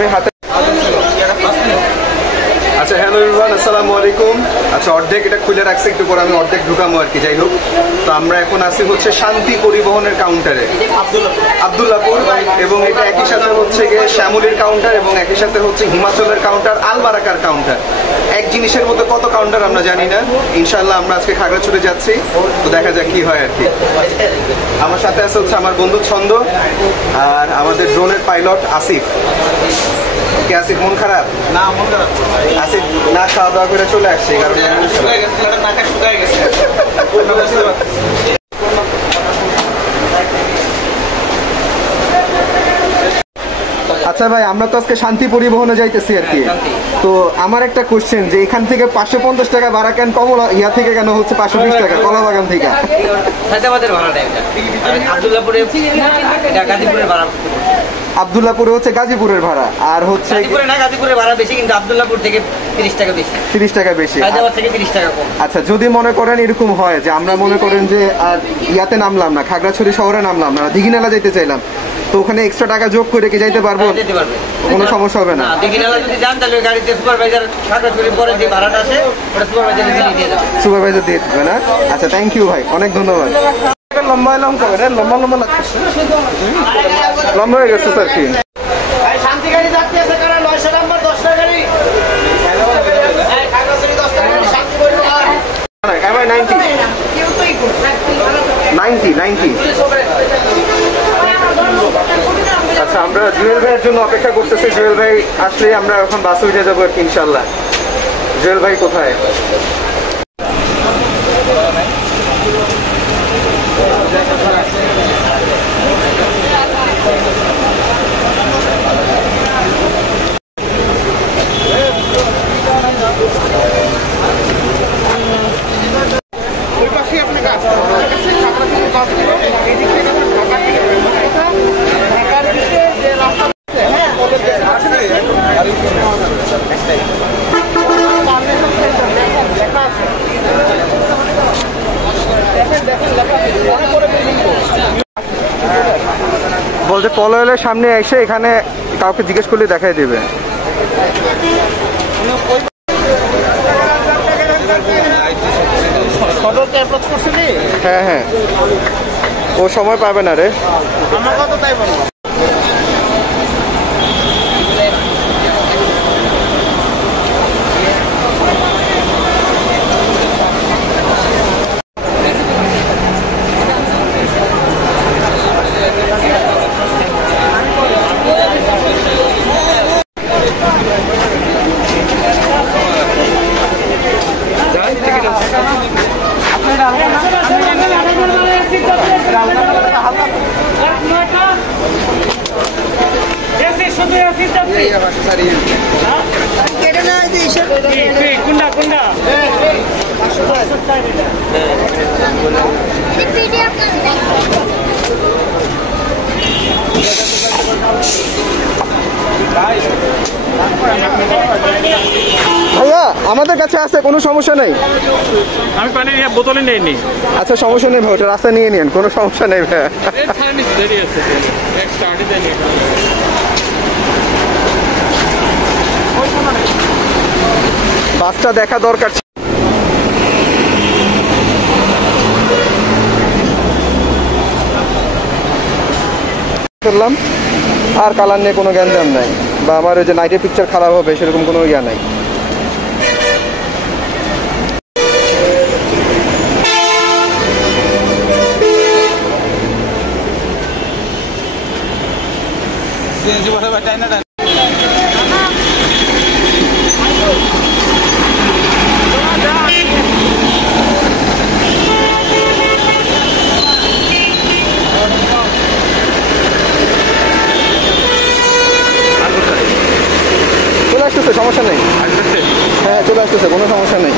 আমি হাতে আচ্ছা হ্যালো এভরিওয়ান আসসালামু আলাইকুম। আচ্ছা অর্ধেক এটা খুলে রাখছে, একটু পরে আমি অর্ধেক ঢুকামো আর কি। যাই হোক, তো আমরা এখন আসি হচ্ছে শান্তি পরিবহনের কাউন্টারে আব্দুল্লাহপুর, এবং এটা একই সাথে হচ্ছে গিয়ে শ্যামলীর কাউন্টার এবং একই সাথে হচ্ছে হিমাচলের কাউন্টার, আল বারাকার কাউন্টার। এক জিনিসের মধ্যে কত কাউন্টার আমরা জানি না। ইনশাল্লাহ আমরা আজকে খাগড়াছড়ি যাচ্ছি, তো দেখা যাক কি হয় আর কি। আমার সাথে আছে হচ্ছে আমার বন্ধু ছন্দ আর আমাদের ড্রোনের পাইলট আসিফ। কি আসিফ মন খারাপ? না মন খারাপ আসিফ না, খাওয়া দাওয়া করে চলে আসছে কারণ আচ্ছা ভাই, আমরা তো আজকে শান্তি পরিবহনে যাইতেছি আর কি। তো আমার একটা কোশ্চেন, যে এখান থেকে 550 টাকা ভাড়া কেন কমলা ইয়া থেকে কেন হচ্ছে 520 টাকা কলা বাগান থেকে? আব্দুল্লাহপুরে হচ্ছে গাজীপুরের ভাড়া, আর হচ্ছে গাজীপুরের ভাড়া বেশি, কিন্তু আব্দুল্লাহপুর থেকে 30 টাকা বেশি। 30 টাকা বেশি, হায়দ্রাবাদ থেকে 30 টাকা কম। আচ্ছা যদি মনে করেন এরকম হয় যে আমরা মনে করেন যে আর ইয়াতে নামলাম না, খাগড়াছড়ি শহরে নামলাম না, দিঘিনালা যাইতে চাইলাম, তো ওখানে এক্সট্রা টাকা যোগ করে কি যাইতে পারবো? যেতে পারবে, কোনো সমস্যা হবে না। দিঘিনালা যদি যান তাহলে গাড়িতে সুপারভাইজার খাগড়াছড়ির পরে যে ভাড়াটা আছে ওটা সুপারভাইজার দিয়ে যাবে। সুপারভাইজার দিয়ে দেবে না? আচ্ছা থ্যাংক ইউ ভাই, অনেক ধন্যবাদ। লম্বা এলাম কবে রে? লম্বা লম্বা লাগতেছে, লম্বা হয়ে গেছে স্যার কি? শান্তি গাড়ি যাচ্ছে আছে কারা 900 নাম্বার 10টা গাড়ি খাগড়াছড়ি 10টা গাড়ি শান্তি করবে। আর এম আই 90 আচ্ছা আমরা জুয়েল ভাইয়ের জন্য অপেক্ষা করতেছি। জুয়েল ভাই আসলে আমরা এখন বাসে উঠে যাবো আর কি ইনশাল্লাহ। জুয়েল ভাই কোথায়? বলতে পলয়ের সামনে এসে এখানে কাউকে জিজ্ঞেস করলে দেখাই দেবে। হ্যাঁ হ্যাঁ, ও সময় পাবে না রে। আমার কথা তাই বলবো। ভাইয়া আমাদের কাছে আছে, কোনো সমস্যা নেই। আমি পানি বোতলে নেইনি। আচ্ছা সমস্যা নেই ভাই, ওটা রাস্তা নিয়ে নিন, কোনো সমস্যা নেই ভাইয়া। বাসটা দেখা দরকার করলাম, আর কালার নিয়ে কোনো জ্ঞান নাই, বা আমার ওই যে নাইটে পিকচার খারাপ হবে সেরকম কোনো ইয়া নাই। চলে আসতেছে, সমস্যা নেই। হ্যাঁ চলে আসতেছে, কোনো সমস্যা নেই।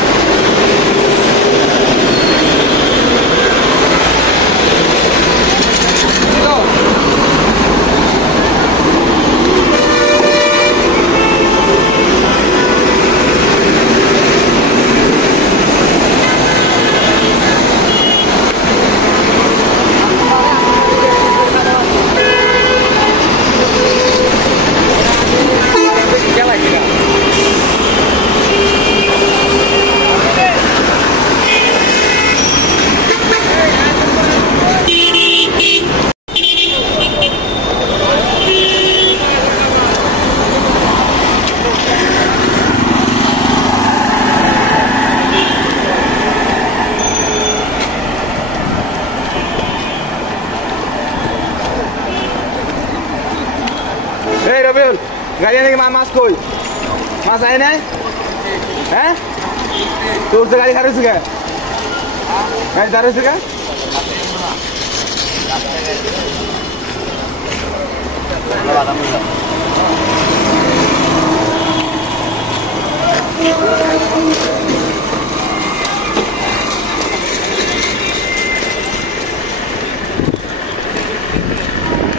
গাড়ি এনে মাছ কই মাছ আয় নাই হ্যাঁ তোর তো গাড়ি খারাপ গে গাড়ি দাঁড়িয়েছে গে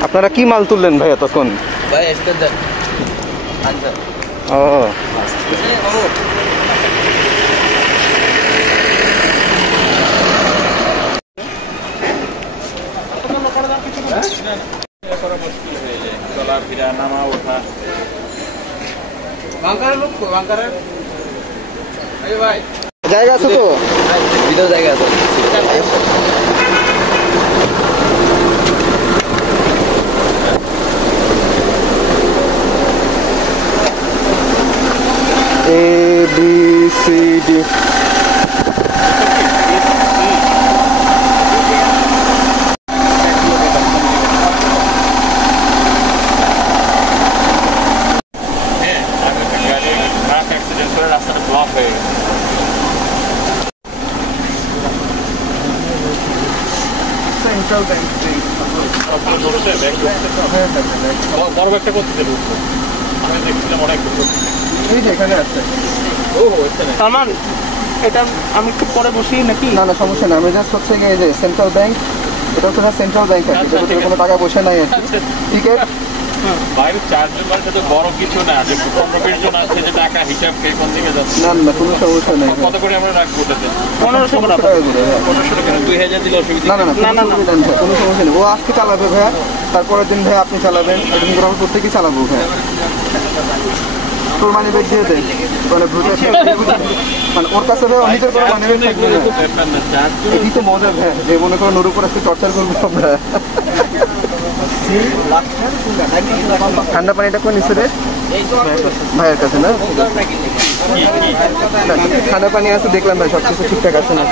আপনারা কি মাল তুললেন ভাইয়া তখন ভাই এসকে আচ্ছা ও চলাফেরা নামা ওঠা জায়গা আছে তো ভিডিও জায়গা আছে A B C D রাস্তাটা ব্লক হয়ে গেছে বড় একটা করতে দেবো আমি দেখছিলাম অনেক এখানে আছে সালমান এটা আমি একটু পরে বসি নাকি না না সমস্যা না আমি জাস্ট হচ্ছে এই যে সেন্ট্রাল ব্যাংক এটা হচ্ছে সেন্ট্রাল ব্যাংক আছে আচ্ছা, ঠিক কোনো টাকা বসে নাই আর টিকেট বাইরে 4 জন মানে তো বড় কিছু না যে 15-20 জন আছে যে টাকা হিসাব কে কোন দিকে যাচ্ছে না না কোনো সমস্যা নেই কত করে আমরা রাখবো ওটাতে 1500 টাকা করে 1500 টাকা 2000 দিলে অসুবিধা না না না কোনো সমস্যা নেই ও আজকে চালাবে ভাইয়া তারপরের দিন ভাই আপনি চালাবেন এরকম করে আমরা প্রত্যেকেই চালাবো ভাইয়া তোর মানি ব্যাগ দিয়ে দেয় মানে মানে ওর কাছে ভাই অনেকের করে মানি ব্যাগ থাকবে না এই তো মজা ভাই যে মনে করো নুর উপর আজকে টর্চার করবো আমরা ঠান্ডা পানিটা কোন নিচে রে ভাইয়ের কাছে না ঠান্ডা পানি আছে দেখলাম ভাই সবকিছু ঠিকঠাক আছে না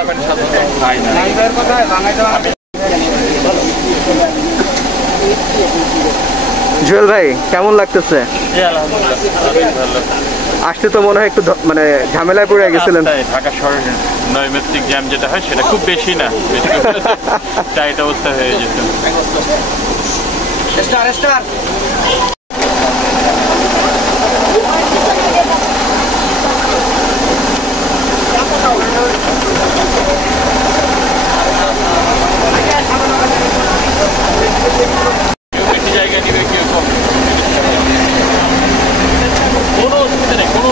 জুয়েল ভাই কেমন লাগতেছে আসতে তো মনে হয় একটু মানে ঝামেলায় পড়ে গেছিলেন ঢাকা শহরের নৈমিত্তিক জ্যাম যেটা হয় সেটা খুব বেশি না টাইট অবস্থা হয়ে যেত স্টার স্টার বেশি জায়গা নিবে কেউ কম কোনো অসুবিধা নেই কোনো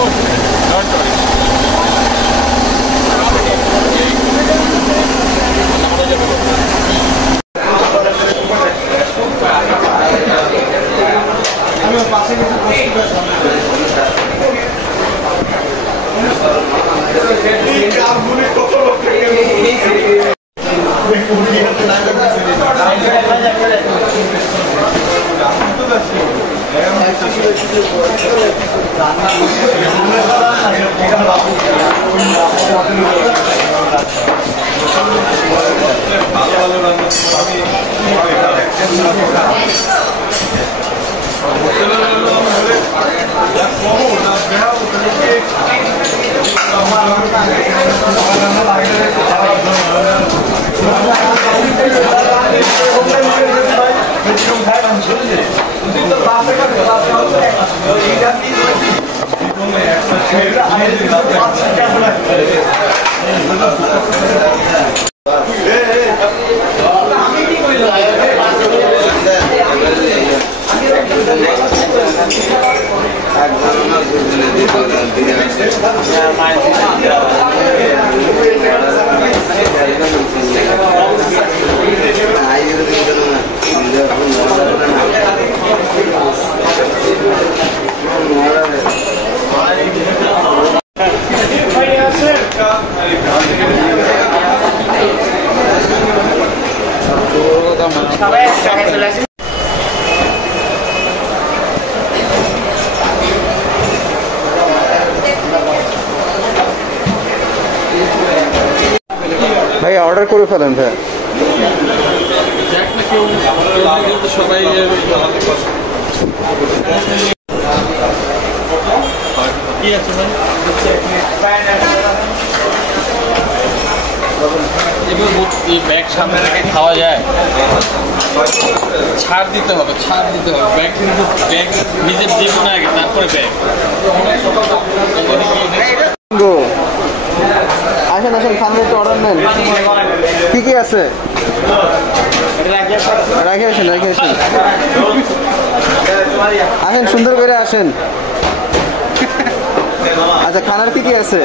ভাই অর্ডার করে ফেলেন ভাই সবাই কি আছে ভাই? এই ব্যাগ সামনে রেখে খাওয়া যায়? ছাড় দিতে হবে, ছাড় দিতে হবে। ব্যাগ কিন্তু ব্যাগ নিজের জীবন আগে, তারপরে ব্যাগ। আসেন আসেন, সামনে একটু অর্ডার নেন। কি কি আছে? রাখে আসেন, রাখে আসেন। আসেন, সুন্দর করে আসেন। আচ্ছা, খানার কি কি আছে?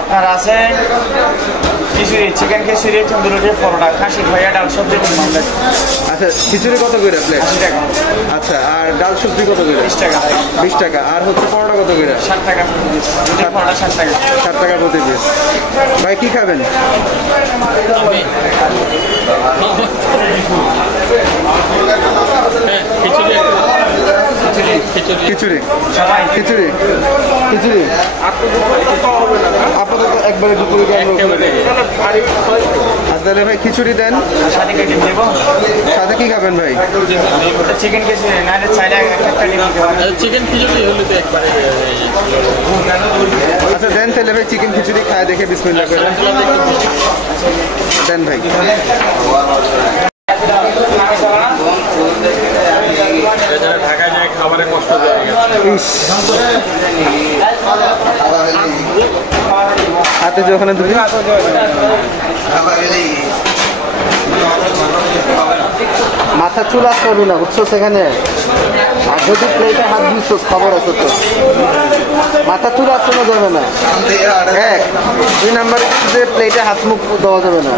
আপনার আছে খিচুড়ি, চিকেন খিচুড়ি, তন্দুরি, পরোটা, খাসি ভাইয়া, ডাল সবজি, মামলা। আচ্ছা, খিচুড়ি কত করে প্লেট? 80 টাকা। আচ্ছা, আর ডাল সবজি কত করে? 20 টাকা। 20 টাকা। আর হচ্ছে পরোটা কত করে? 60 টাকা প্রতি পিস। পরোটা 60 টাকা। 60 টাকা প্রতি পিস। ভাই কি খাবেন? খিচুড়ি। সবাই খিচুড়ি খিচুড়ি আপাতত একবারে দুপুরে। তাহলে ভাই খিচুড়ি দেন। সাথে ডিম দেবো। সাথে কি খাবেন ভাই? চিকেন খিচুড়ি না, চাইলে একটা ডিম দেবো। চিকেন খিচুড়ি হলে তো একবারে। আচ্ছা দেন তাহলে ভাই, চিকেন খিচুড়ি খায় দেখে বিসমিল্লাহ করে দেন ভাই। ঢাকা যায় খাবারে কষ্ট দেয়। হাতে যে ওখানে দুটো মাথা চুল আসবি না, বুঝছো? সেখানে আর যদি প্লেটে হাত দিচ্ছ খবর আছে তো। মাথা চুল আসনো যাবে না। 1 2 নাম্বারে যে প্লেটে হাত মুখ দেওয়া যাবে না।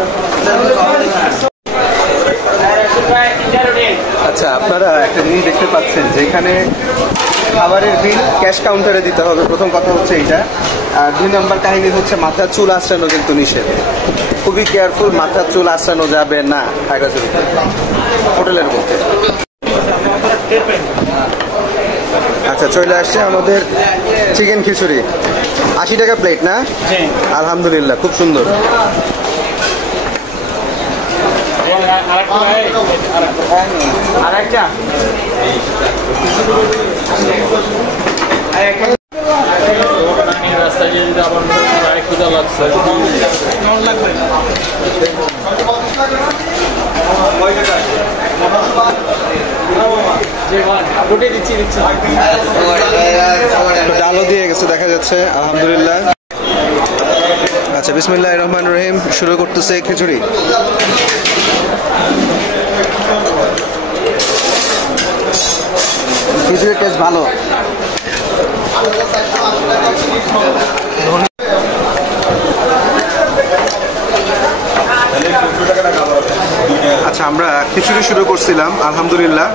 আচ্ছা, আপনারা একটা জিনিস দেখতে পাচ্ছেন, যেখানে খাবারের বিল ক্যাশ কাউন্টারে দিতে হবে। প্রথম কথা হচ্ছে এইটা। আর 2 নাম্বার কাহিনী হচ্ছে মাথার চুল আঁচড়ানো কিন্তু নিষেধ। খুবই কেয়ারফুল, মাথার চুল আঁচড়ানো যাবে না খাগড়াছড়িতে হোটেলের মধ্যে। আচ্ছা, চলে আসছে আমাদের চিকেন খিচুড়ি। 80 টাকা প্লেট না? আলহামদুলিল্লাহ, খুব সুন্দর। আরেকটা রাস্তায় গিয়ে যদি আবার ক্ষুধা লাগছে ডালও দিয়ে গেছে দেখা যাচ্ছে, আলহামদুলিল্লাহ। আচ্ছা, বিসমিল্লাহির রহমানির রহিম। শুরু করতেছে খিচুড়ি। খিচুড়ির টেস্ট ভালো। আচ্ছা, আমরা খিচুড়ি শুরু করছিলাম, আলহামদুলিল্লাহ।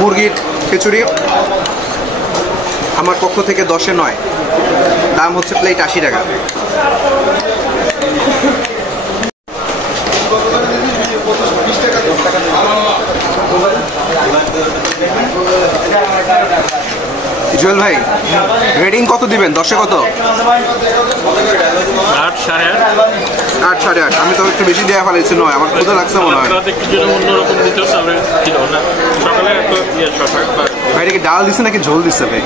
মুরগির খিচুড়ি আমার পক্ষ থেকে 10-এ 9। দাম হচ্ছে প্লেট 80 টাকা। জুয়েল ভাই, রেটিং কত দিবেন? 10-এ কত? 8 সাড়ে 8 সাড়ে 8। আমি তো একটু বেশি দেওয়া ফেলেছি। 9 আমার ক্ষুধা লাগছে মনে হয়। অন্যরকম দিত, তাহলে ছিল না সকালে এত ভাই, এটা কি ডাল দিচ্ছে নাকি ঝোল দিচ্ছে ভাই?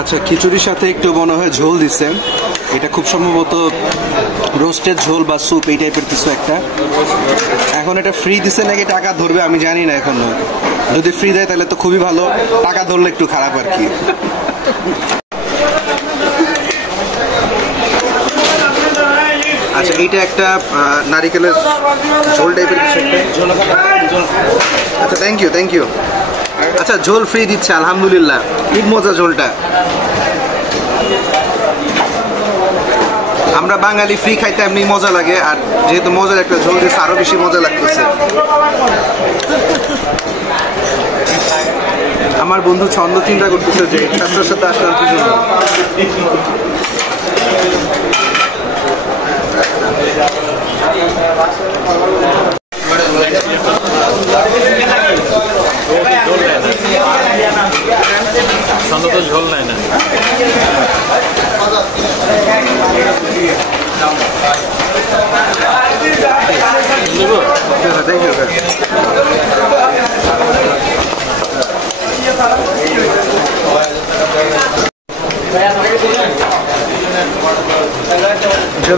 আচ্ছা, খিচুড়ির সাথে একটু মনে হয় ঝোল দিচ্ছে। এটা খুব সম্ভবত রোস্টেড ঝোল বা স্যুপ, এই টাইপের কিছু একটা। এখন এটা ফ্রি দিচ্ছে নাকি টাকা ধরবে আমি জানি না এখনো। যদি ফ্রি দেয় তাহলে তো খুবই ভালো, টাকা ধরলে একটু খারাপ আর কি। আচ্ছা, এইটা একটা নারিকেলের ঝোল টাইপের কিছু একটা। আচ্ছা, থ্যাংক ইউ থ্যাংক ইউ। আচ্ছা, ঝোল ফ্রি দিচ্ছে, আলহামদুলিল্লাহ। খুব মজা ঝোলটা। আমরা বাঙালি ফ্রি খাইতে এমনি মজা লাগে, আর যেহেতু মজার একটা ঝোল দিচ্ছে আরো বেশি মজা লাগতেছে। আমার বন্ধু ছন্দ চিন্তা করতেছে যে ছাত্রের সাথে আসলে কিছু না। তো ঝোল নেয় না।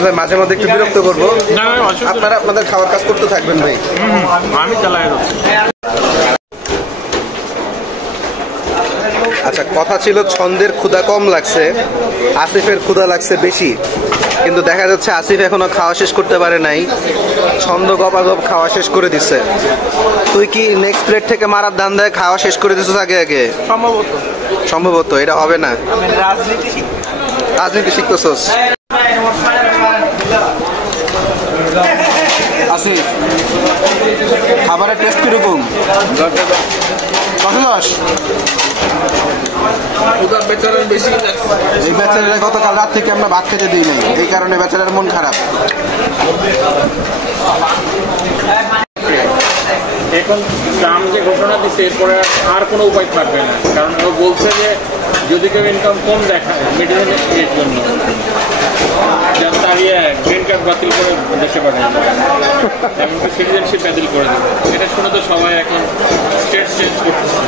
ভাই মাঝে মধ্যে একটু বিরক্ত করবো, আপনারা আপনাদের খাওয়ার কাজ করতে থাকবেন ভাই। আমি চালাই যাচ্ছি। আচ্ছা, কথা ছিল ছন্দের ক্ষুধা কম লাগছে, আসিফের ক্ষুধা লাগছে বেশি, কিন্তু দেখা যাচ্ছে আসিফ এখনো খাওয়া শেষ করতে পারে নাই, ছন্দ গপাগপ খাওয়া শেষ করে দিচ্ছে। তুই কি নেক্সট প্লেট থেকে মারার দান দেয় খাওয়া শেষ করে দিচ্ছিস আগে আগে? সম্ভবত এটা হবে না। রাজনীতি শিখতেছস আসিফ? খাবারের টেস্ট কিরকম? 10 এই বেচারার গতকাল রাত থেকে আমরা ভাত খেতে দিই নাই, এই কারণে বেচারার মন খারাপ। এখন ট্রাম্প যে ঘোষণা দিচ্ছে এরপরে আর কোনো উপায় থাকবে না, কারণ ও বলছে যে যদি কেউ ইনকাম কম দেখায় মিডিয়াম এর জন্য যাতে তাড়িয়ে গ্রিন কার্ড বাতিল করে দেশে পাঠানো যায়, এমনকি সিটিজেনশিপ বাতিল করে দেবে। এটা শুনে তো সবাই এখন স্টেট চেঞ্জ করতেছে।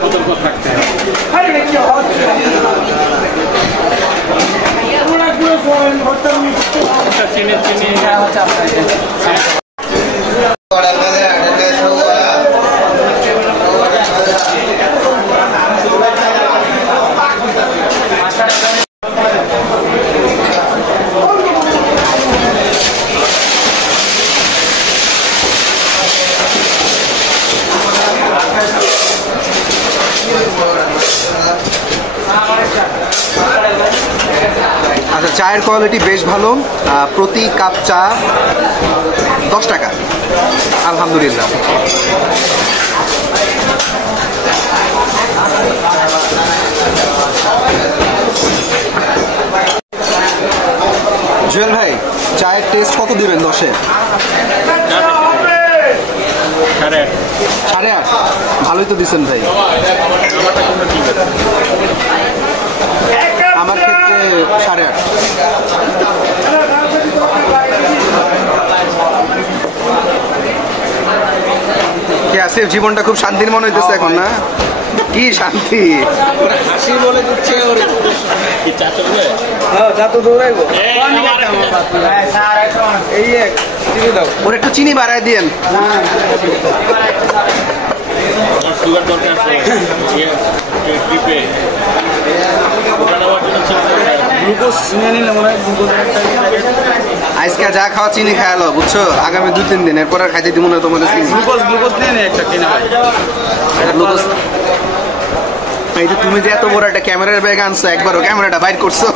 সতর্ক থাকতে হবে। চিনি আচ্ছা, চায়ের কোয়ালিটি বেশ ভালো, প্রতি কাপ চা 10 টাকা, আলহামদুলিল্লাহ। জুয়েল ভাই, চায়ের টেস্ট কত দিবেন 10-এ? 8.5। ভালোই তো দিচ্ছেন ভাই। আমার ক্ষেত্রে 8.5। কি আসিফ, জীবনটা খুব শান্তির মনে হইতেছে এখন না? কি শান্তি! হাসি বলে দিচ্ছে ওরে কি চা চলবে? হ্যাঁ চা তো দৌড়াইবো। এই এক চিনি দাও, ওর একটু চিনি বাড়ায় দিয়েন। সুগার দরকার আছে ট্রিপে গ্লুকোজ নিয়ে নিলে মনে হয় গ্লুকোজ আজকে যা খাওয়া চিনি খায়ালো, বুঝছো? আগামী 2-3 দিন এরপর আর খাইতে দিব না তোমাদের চিনি। গ্লুকোজ নিয়ে নে একটা কিনে ভাই। গ্লুকোজ এই যে তুমি যে এত বড় একটা ক্যামেরার ব্যাগ আনছো, একবারও ক্যামেরাটা বাইর করছো?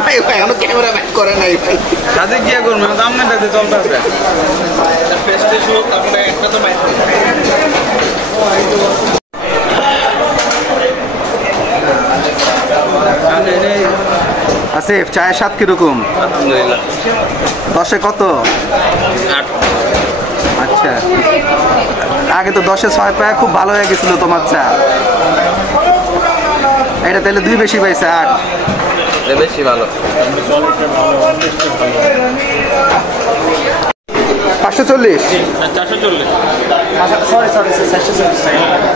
ভাই ভাই এখনো ক্যামেরা বাইর করে নাই ভাই। কাজে গিয়া করবো দাম মেটাতে চলতে আছে। একটা তো বাইর আসিফ, চায়ের স্বাদ কিরকম? আলহামদুলিল্লাহ 10-এ কত? 8। আচ্ছা, আগে তো 10-এ 6 পায়, খুব ভালো হয়ে গেছিল তোমার চা। এটা তাহলে 2 বেশি পাইছে, 8। বেশি ভালো। 540।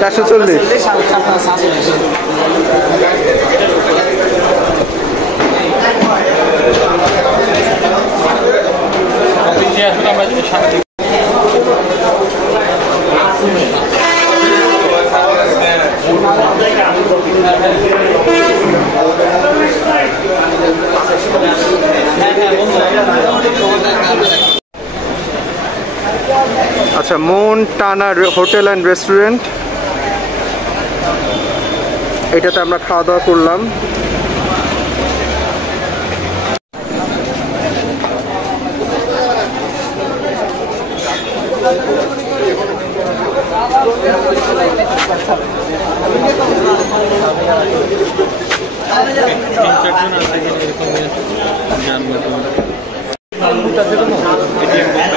440। আমরা যদি সামনে আচ্ছা, মনটানা হোটেল অ্যান্ড রেস্টুরেন্ট, এটাতে আমরা খাওয়া দাওয়া করলাম।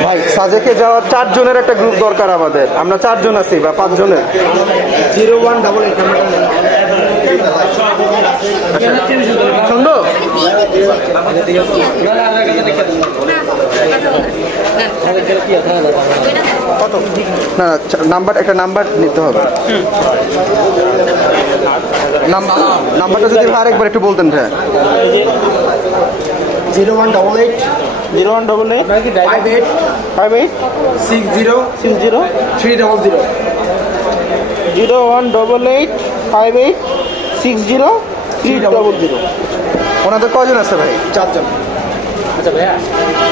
ভাই সাজেকে যাওয়ার 4 জনের একটা গ্রুপ দরকার আমাদের, আমরা 4 জন আছি বা 5 জনের। 0188 সুন্দর কত না নাম্বার, একটা নাম্বার নিতে হবে। নাম্বারটা যদি আরেকবার একটু বলতেন ভাই। 0188 58 58 60 60 300 0188 58 60 300। ওনাদের কজন আছে ভাই? 4 জন। আচ্ছা ভাইয়া,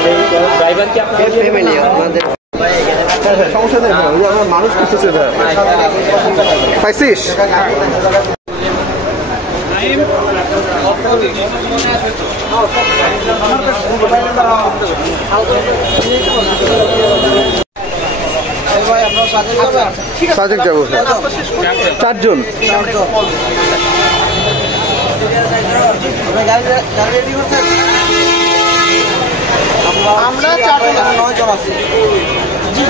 এই ড্রাইভার কি আপনার ফ্যামিলি আমাদের? সমস্যা নেই ভাই, আমরা মানুষ খুঁজতেছে ভাই। পাইছিস? সাজেক যাবো 4 জন। আমরা 4 জন, 9 জন আছি।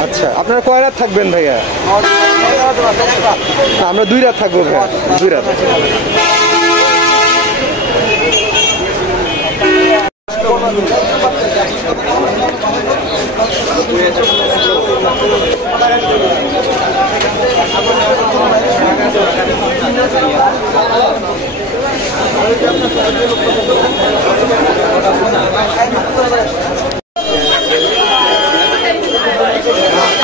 আচ্ছা, আপনারা কয় রাত থাকবেন ভাইয়া? আমরা 2 রাত থাকবো ভাইয়া, 2 রাত।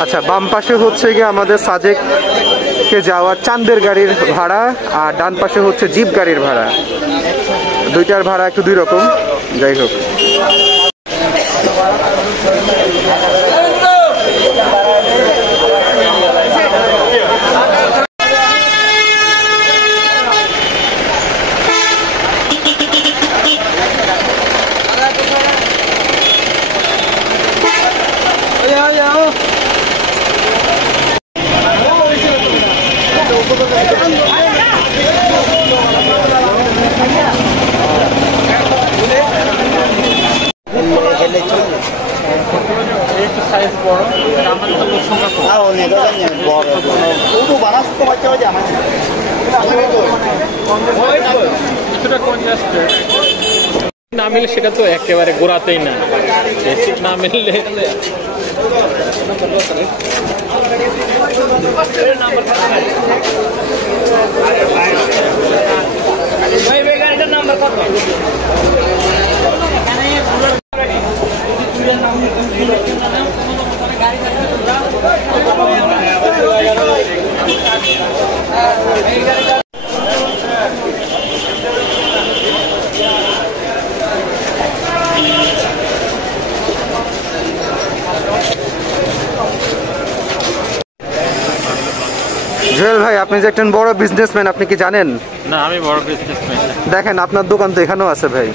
আচ্ছা, বাম পাশে হচ্ছে গিয়ে আমাদের সাজেককে যাওয়ার চাঁদের গাড়ির ভাড়া, আর ডান পাশে হচ্ছে জিপ গাড়ির ভাড়া। দুইটার ভাড়া একটু 2 রকম। যাই হোক, সাইজ বড়, আমাদের তো লোক সংখ্যা কম। কিছুটা কনজাস্টেড না মিলে সেটা তো একেবারে গোড়াতেই না, বেসিক না মিললে জুয়েল ভাই, আপনি যে একজন বড় বিজনেসম্যান, আপনি কি জানেন? না, আমি বড় বিজনেসম্যান। দেখেন আপনার দোকান তো এখানেও আছে ভাই।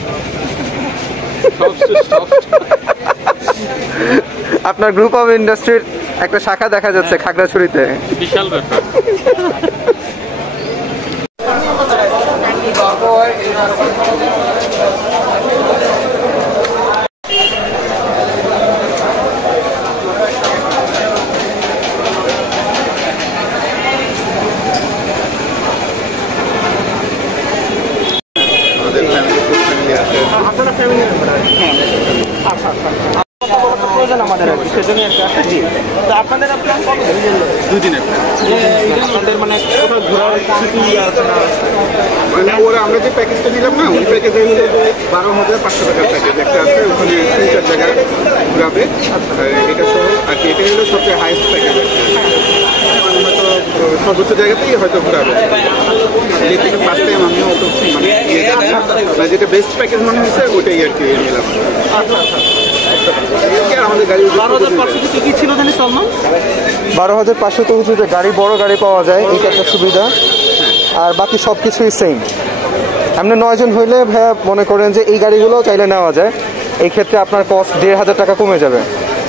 আপনার গ্রুপ অফ ইন্ডাস্ট্রির একটা শাখা দেখা যাচ্ছে খাগড়াছড়িতে। বিশাল ব্যাপার। প্রয়োজন আমাদের, সেজন্য জি। তো আপনাদের প্ল্যান কত? 2 দিনের আপনাদের মানে কোথাও ঘোরার স্মৃতি আছে না? মানে ওরা আমরা যে প্যাকেজটা দিলাম না, ওই প্যাকেজে 12,500 টাকার প্যাকেজ একটা আছে, ওখানে 3-4 জায়গায় ঘুরাবে। এটা সহ আর কি, এটা হলো সবচেয়ে হাইস্ট প্যাকেজ। মানে হয়তো সর্বোচ্চ জায়গাতেই হয়তো ঘুরাবে। যে থেকে ফার্স্ট টাইম আমিও তো মানে যেটা বেস্ট প্যাকেজ মনে হয়েছে ওটাই আর কি নিলাম। আমাদের গাড়ি 12,500 কি কি ছিল জানি সলমান? 12,500 তো হচ্ছে যে গাড়ি, বড় গাড়ি পাওয়া যায়, এইটা একটা সুবিধা। আর বাকি সব কিছুই সেম। এমনি 9 জন হইলে ভাইয়া মনে করেন যে এই গাড়িগুলোও চাইলে নেওয়া যায়। এই ক্ষেত্রে আপনার কস্ট 1,500 টাকা কমে যাবে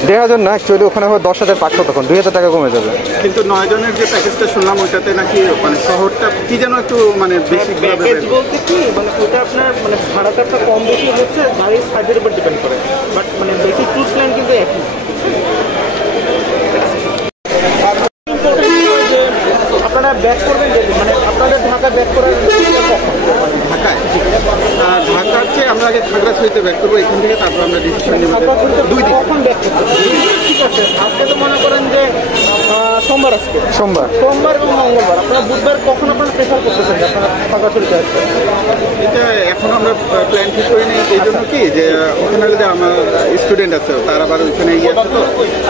1,500 না, অ্যাকচুয়ালি ওখানে হবে 10,500, তখন 2,000 টাকা কমে যাবে। কিন্তু 9 জনের যে প্যাকেজটা শুনলাম ওইটাতে নাকি মানে শহরটা কি যেন একটু মানে বেশি প্যাকেজ বলতে কি মানে ওটা আপনার মানে ভাড়াটা একটা কম বেশি হচ্ছে গাড়ির সাইজের উপর ডিপেন্ড করে, বাট মানে বেসিক ট্যুর প্ল্যান কিন্তু একই। যে আপনারা ব্যাক করবেন যে মানে আপনাদের ঢাকা ব্যাক করার ঢাকায় ঢাকার চেয়ে আমরা আগে খাগড়াছড়িতে ব্যাক করবো এখান থেকে, তারপর আমরা ডিসিশন নেব 2 দিন। কখন ব্যাক করতে ঠিক আছে। আজকে তো মনে করেন যে সোমবার, আজকে সোমবার এবং মঙ্গলবার, আপনারা বুধবার কখন আপনারা প্রেফার করতেছেন যে আপনারা খাগড়াছড়িতে আসবেন? এটা এখন আমরা প্ল্যান ঠিক করিনি, এই জন্য কি যে ওখানে যে আমার স্টুডেন্ট আছে তারা আবার ওইখানে ইয়ে আছে, তো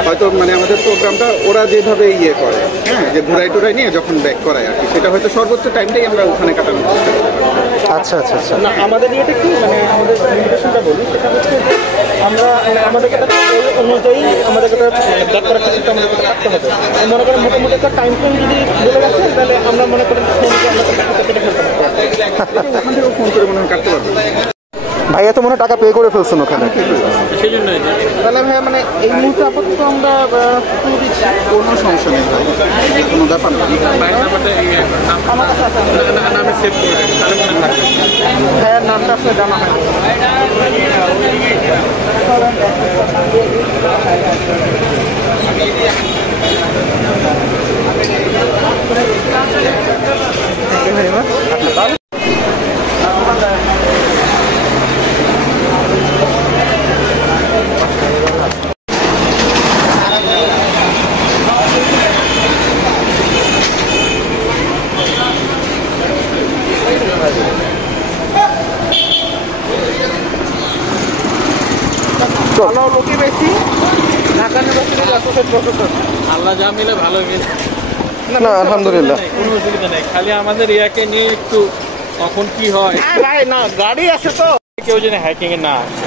হয়তো মানে আমাদের প্রোগ্রামটা ওরা যেভাবে ইয়ে করে, হ্যাঁ, যে ঘুরাই টুরাই নিয়ে যখন ব্যাক করায় আর কি, সেটা হয়তো সর্বোচ্চ টাইমটাই আমরা ওখানে কাটানোর চেষ্টা করতে পারি। আচ্ছা আচ্ছা আচ্ছা। না, আমাদের ইয়েটা কি মানে আমাদের লিমিটেশনটা বলি, সেটা হচ্ছে যে আমরা মানে আমাদেরকে একটা ওই অনুযায়ী আমাদেরকে একটা ব্যাক করার ক্ষেত্রে আমাদেরকে কাটতে হবে। মনে করেন মোটামুটি একটা টাইম ফ্রেম যদি বলে রাখেন তাহলে আমরা মনে করেন ফোনকে আমরা কেটে ফেলতে পারবো। ওখান থেকেও ফোন করে মনে হয় কাটতে পারবে। ভাইয়া তো মনে হয় টাকা পে করে ফেলছেন ওখানে। সেই জন্যই তাহলে ভাইয়া মানে এই মুহূর্তে আপাতত আমরা কোনো সমস্যা নেই ভাই, কোনো ব্যাপার না। নাম্বারটা আমার কাছে আছে, আমি সেভ করে রাখি, তাহলে মনে থাকবে। ভাইয়ার নামটা আসলে জানা হয়। ভালো লোকই বেশি ঢাকা ইউনিভার্সিটির অ্যাসোসিয়েট প্রফেসর। আল্লাহ যা মিলে ভালো মিলে, না আলহামদুলিল্লাহ। কোনো অসুবিধা নেই। খালি আমাদের ইয়াকে নিয়ে একটু কখন কি হয়, ভাই না গাড়ি আছে তো কেউ যেন হ্যাকিং এ না আসে।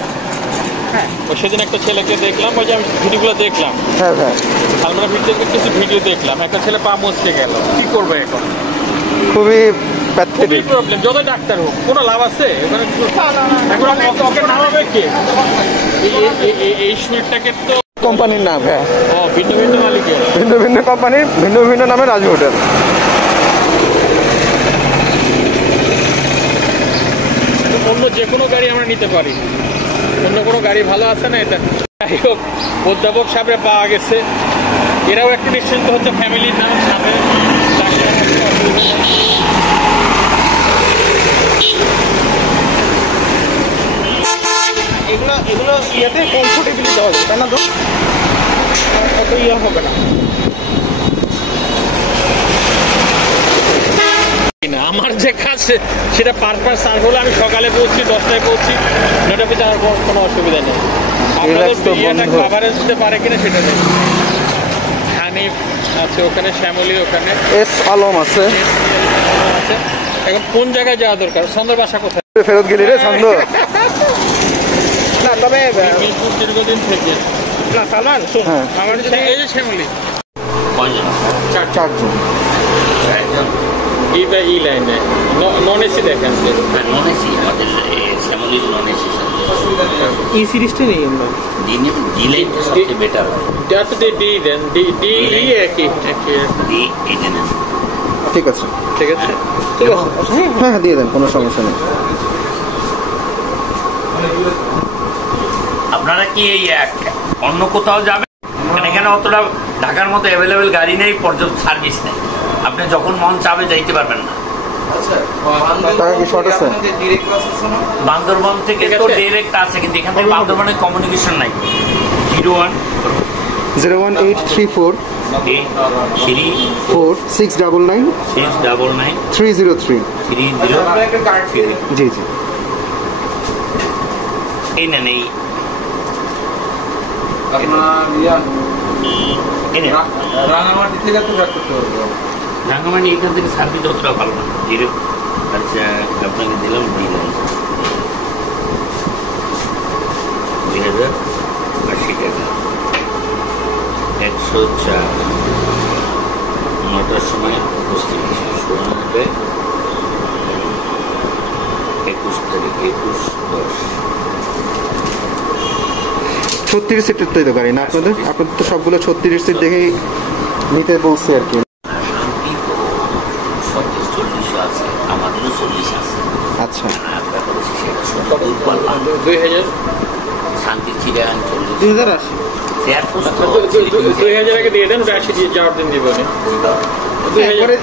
ও সেদিন একটা ছেলেকে দেখলাম, ওই যে আমি ভিডিওগুলো দেখলাম, হ্যাঁ হ্যাঁ, আমরা কিছু ভিডিও দেখলাম, একটা ছেলে পা মচকে গেল। কি করবে এখন? খুবই খুবই প্যাথেটিক। প্রবলেম। যত ডাক্তার হোক কোনো লাভ আছে ওখানে? এখন ওকে নামাবে কে? এই সুইটটাকে তো কোম্পানির নাম, হ্যাঁ, ভিন্ন ভিন্ন মালিকের। ভিন্ন ভিন্ন কোম্পানির ভিন্ন ভিন্ন নামে রাজু হোটেল। অন্য যে কোনো গাড়ি আমরা নিতে পারি, অন্য কোনো গাড়ি ভালো আছে না এটা? যাই হোক, অধ্যাপক সাহেব পাওয়া গেছে, এরাও একটু নিশ্চিন্ত হচ্ছে ফ্যামিলির নাম সাথে। এগুলো ইয়েতে কমফোর্টেবলি দেওয়া যায়, তাই না? তো অত ইয়ে হবে না। আমার যে কাজ সেটা পারপাস সার্ভ হলে আমি সকালে পৌঁছি, 10টায় পৌঁছি, 9টার ভিতরে আর কোনো অসুবিধা নেই। আপনাদের ইয়েটা কাভারেজ দিতে পারে কিনা সেটা নেই। হানিফ আছে ওখানে, শ্যামলী ওখানে, এস আলম আছে। আছে। এখন কোন জায়গায় যাওয়া দরকার? সন্ধ্যর বাসা কোথায়? ফেরত গেলি রে ছন্দ। না তবে মিরপুর দীর্ঘদিন থেকে। না সালমান শুন, হ্যাঁ, আমার এই যে শ্যামলী চারজন। ই বা ই লাইনে নন এসি দেখেন। নন এসি আমাদের শ্যামলিজ নন এসি এই সিরিজটা নেই আমরা ডি লাইনটা সবচেয়ে বেটার হয়। যাতে ডি দেন, ডি একই ডি এইটা নেন। ঠিক আছে, ঠিক আছে। ঠিক আছে। হ্যাঁ হ্যাঁ দিয়ে দেন, কোনো সমস্যা নেই। আপনারা কি এই অন্য কোথাও যাবেন? এখানে অতটা ঢাকার মতো অ্যাভেলেবেল গাড়ি নেই, পর্যাপ্ত সার্ভিস নেই। আপনি যখন মন চাবে যাইতে পারবেন না। টাকা কি শর্ট আছে? বান্দরবান থেকে তো ডিরেক্ট আছে, কিন্তু এখান থেকে বান্দরবানের কমিউনিকেশন নাই। 01834 4699 699 303। 303। জি জি, এই নেন, এই রাঙামাটি থেকে তো ব্যাক করতে পারবো। রাঙ্গামাটি এখান থেকে সার্ভিস যতটা ভালো না। আচ্ছা আপনাকে দিলাম 2080 টাকা, 104, 9টার সময় উপস্থিত 16 21 তারিখ 21/10। 36 সিটের তো গাড়ি না আপনাদের? আপনাদের তো সবগুলো 36 সিট দেখেই নিতে বলছে আর কি। শান্তি তো 40 আছে, আমাদেরও 40 আছে। আচ্ছা, আর ব্যাপার হচ্ছে সেটা 70 পারলাম। 2000 শান্তির চিড়িয়াখান 40। 2080 চেয়ার পোস্ট 2000 আগে দিয়ে দেন, 80 দিয়ে যাওয়ার দিন দিব না।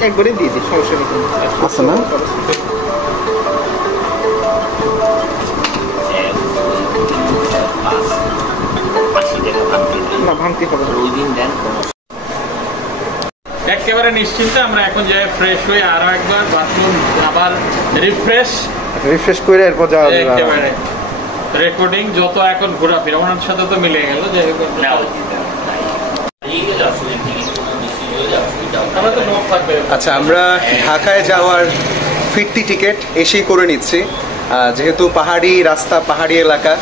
একবারে দিয়ে দিই, সমস্যা নেই। আছে না? না ভাঙতে হবে না। ওই দিন দেন কোনো একেবারে নিশ্চিন্তে আমরা এখন যাই ফ্রেশ হয়ে আরো একবার বাথরুম আবার রিফ্রেশ, রিফ্রেশ করে এরপর যাওয়া যাবে। একেবারে রেকর্ডিং যত এখন ঘোরাফেরা ওনার সাথে তো মিলে গেল যে না ওই দিন আমরা তো লোক থাকবে। আচ্ছা, আমরা ঢাকায় যাওয়ার ফিরতি টিকিট এসেই করে নিচ্ছি। যেহেতু পাহাড়ি রাস্তা, পাহাড়ি এলাকা,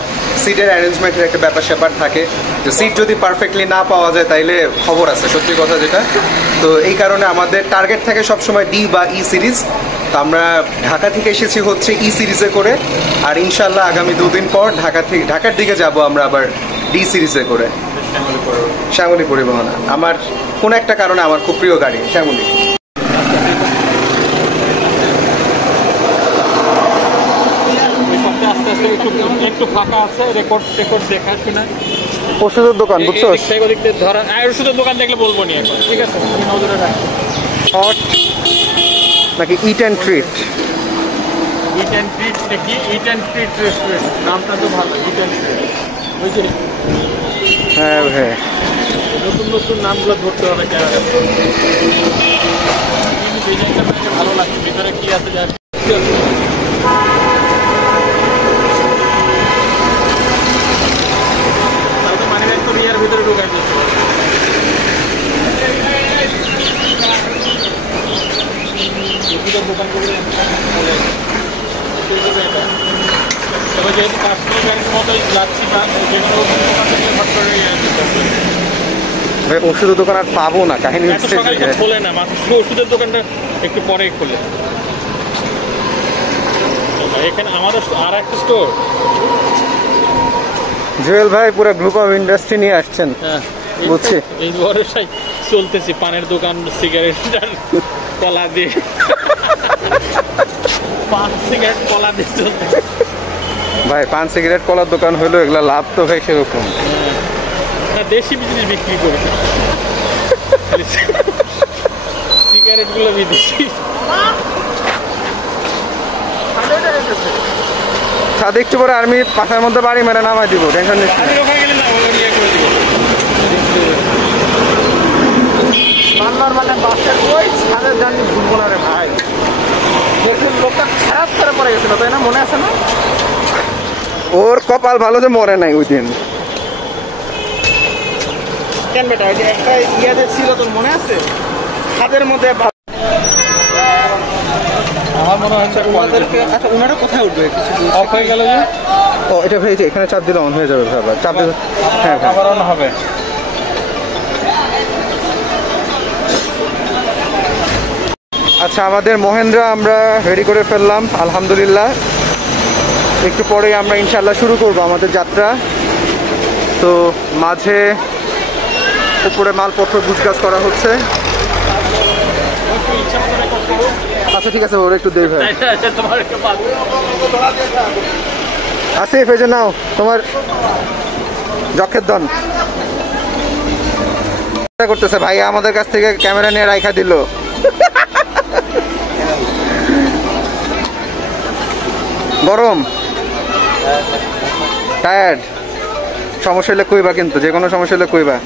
সিটের অ্যারেঞ্জমেন্টের একটা ব্যাপার স্যাপার থাকে। তো সিট যদি পারফেক্টলি না পাওয়া যায় তাইলে খবর আছে, সত্যি কথা যেটা। তো এই কারণে আমাদের টার্গেট থাকে সবসময় ডি বা ই সিরিজ। তো আমরা ঢাকা থেকে এসেছি হচ্ছে ই সিরিজে করে, আর ইনশাল্লাহ আগামী 2 দিন পর ঢাকার দিকে যাব আমরা আবার ডি সিরিজে করে। শ্যামলী পরিবহন আমার কোনো একটা কারণে আমার খুব প্রিয় গাড়ি শ্যামলী। আস্তে আস্তে একটু ফাঁকা আছে, রেকর্ড দেখা শোনা। ওষুধের দোকান বুঝছো? ধরা ওষুধের দোকান দেখলে বলবো নি এখন, ঠিক আছে? আমি নজরে রাখছি। হট নাকি ইট and treat? It and treat দেখি, ইট অ্যান্ড ট্রিট রেস্টুরেন্ট, নামটা তো ভালো, ইট অ্যান্ড ট্রিট। ওই যে হ্যাঁ হ্যাঁ, নতুন নতুন নামগুলো ধরতে হবে। ডিজাইনটা ভালো লাগছে, ভিতরে কি আছে যা মানে তো ইয়ার ভিতরে ঢোকাই দিচ্ছে। দোকানগুলো তবে যেহেতু কাশ্মীর গাড়ির মতোই যাচ্ছি না, যে কোনো দোকান থেকে হট করে ভাই ওষুধের দোকান আর পাবো না, কাহিনী এত সকালে তো খোলে না, মাত্র ওষুধের দোকানটা একটু পরে খোলে। এখানে আমারও আর একটা স্টোর। জুয়েল ভাই পুরো গ্রুপ অফ ইন্ডাস্ট্রি নিয়ে আসছেন, বুঝছি। এই ভরসায় চলতেছি, পানের দোকান, সিগারেট, কলা দিয়ে, পান সিগারেট কলা দিয়ে চলতেছে। ভাই পান সিগারেট কলার দোকান হইলো, এগুলা লাভ তো ভাই সেরকম না, দেশি জিনিস বিক্রি করি, সিগারেট গুলো বিদেশি। সাথে একটু পরে আর্মি পাশার মধ্যে বাড়ি মেরে নামাই দিব, টেনশন নিস না। আমি ওখানে গেলে না, ওখানে ইয়ে করে দিব। রান্নার মানে বাসের ওই ছাদের জানি ভুলবো না রে ভাই। দেখুন লোকটা খারাপ করে পড়ে গেছিল, তাই না? মনে আছে না? ওর কপাল ভালো যে মরে নাই ওই দিন। কেন বেটা, ওই যে একটা ইয়াদের ছিল, তোর মনে আছে? ছাদের মধ্যে আমার মনে হচ্ছে ওনাদেরকে, আচ্ছা ওনারা কোথায় উঠবে? কিছু অফ হয়ে গেল যে ও এটা ভাই যে এখানে চাপ দিলে অন হয়ে যাবে ভাই, আবার চাপ দিলে হ্যাঁ হ্যাঁ। আবার অন হবে। আচ্ছা, আমাদের মহেন্দ্রা আমরা রেডি করে ফেললাম আলহামদুলিল্লাহ। একটু পরেই আমরা ইনশাল্লাহ শুরু করব আমাদের যাত্রা। তো মাঝে উপরে মালপত্র গুছগাছ করা হচ্ছে। আচ্ছা ঠিক আছে, ওরা একটু দেই ভাই। তোমার একটু আসিফ এই যে নাও তোমার যক্ষের দন করতেছে ভাই, আমাদের কাছ থেকে ক্যামেরা নিয়ে রাইখা দিল। গরম, টায়ার্ড, সমস্যা হলে কইবা, কিন্তু যে কোনো সমস্যা হলে কইবা।